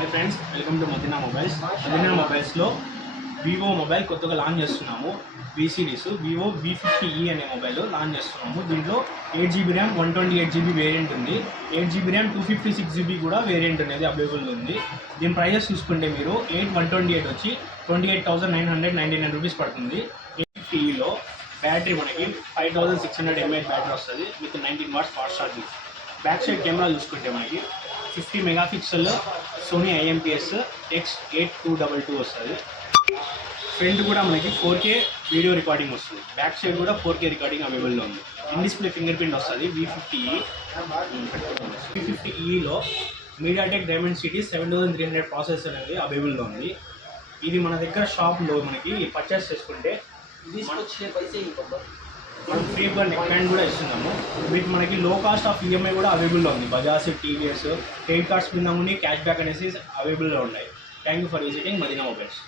Hi friends, welcome to Madina mobiles. Madina మొబైల్స్లో Vivo mobile కొత్తగా launch చేస్తున్నాము. వి సిరీస్ వివో V50e అనే మొబైల్ లాంచ్ చేస్తున్నాము. దీంట్లో 8GB ర్యామ్ 128GB వేరియంట్ ఉంది. 8GB ర్యామ్ 256GB కూడా వేరియంట్ అనేది అవైలబుల్ ఉంది. దీని ప్రైజెస్ చూసుకుంటే మీరు 128 వచ్చి 28,999 రూపీస్ పడుతుంది. 850eలో బ్యాటరీ మనకి 5600 mAh బ్యాటరీ వస్తుంది with 19 watts fast charging. Back side camera చూసుకుంటే మనకి 50 మెగాపిక్సెల్ సోనీ IMPS X8222 వస్తుంది. ఫ్రంట్ కూడా మనకి 4K వీడియో రికార్డింగ్ వస్తుంది. బ్యాక్ సైడ్ కూడా 4K రికార్డింగ్ అవైలబుల్లో ఉంది. ఇన్ డిస్ప్లే ఫింగర్ ప్రింట్ వస్తుంది. V50eలో మీడియాటెక్ డైమెన్సిటీ 7300 ప్రాసెసర్ అనేది అవైలబుల్లో ఉంది. ఇది మన దగ్గర షాప్లో మనకి పర్చేస్ చేసుకుంటే మనం ఫ్రీగా నెక్ బ్యాండ్ కూడా ఇస్తున్నాము. వీటి మనకి లో కాస్ట్ ఆఫ్ EMI కూడా అవైలబుల్లో ఉంది. బజాజ్, TVS క్రెడిట్ కార్డ్స్ మీద ఉండి క్యాష్ బ్యాక్ అనేసి అవైలబుల్లో ఉన్నాయి. Thank you for visiting Madina mobiles.